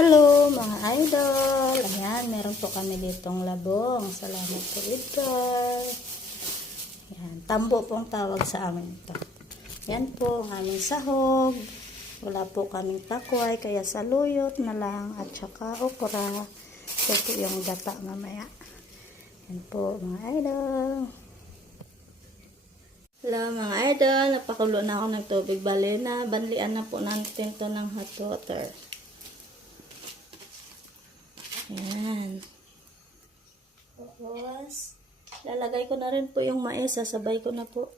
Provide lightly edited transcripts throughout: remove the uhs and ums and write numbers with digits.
Hello mga idol. Ayan, meron po kami ditong labong. Salamat po idol. Ayan, tambo pong tawag sa amin ito. Ayan po ang aming sahog. Wala po kaming takway, kaya saluyot na lang at saka okra. Ito po yung gata mamaya. Ayan po mga idol. Hello mga idol. Napakulo na ako ng tubig. Bale na, banlian na po natin ito ng hot water. Ayan. Tapos, lalagay ko na rin po yung mais. Sasabay ko na po.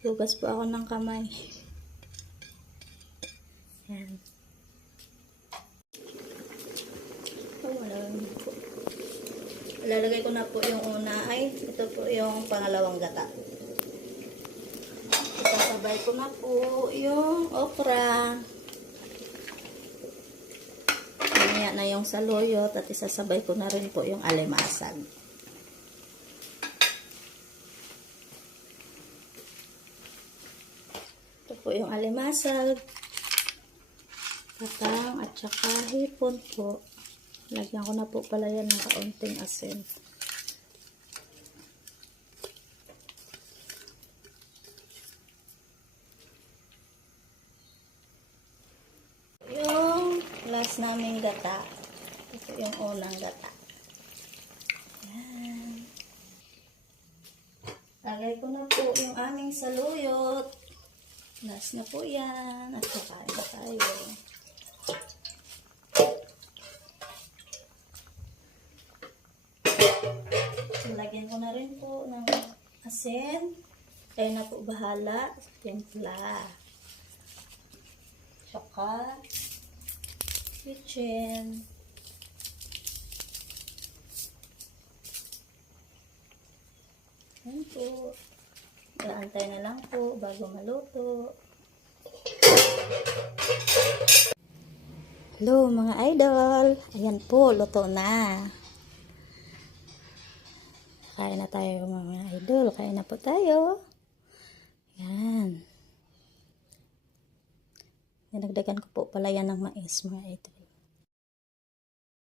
Hugas po ako ng kamay. Ayan. Lalagay ko na po yung una ay ito po yung pangalawang gata. Sasabay ko na po yung okra. Mamaya na yung saluyot at isasabay ko na rin po yung alimasag. Ito po yung alimasag, katang at saka hipon po. Lagyan ko na po pala yan ng kaunting asin. Yung last naming gata. Ito yung unang gata. Ayan. Lagay ko na po yung aming saluyot. Last na po yan. At kakain na tayo. Lagyan ko na rin po ng asin. Kayo na po bahala. Timpla. Tsaka kitchen. Ayan po. Iantay na lang po bago maluto. Hello mga idol. Ayan po, luto na. Kain na tayo mga idol. Kain na po tayo. Ayan. Dinagdagan ko po pala yan ng mais mga idol.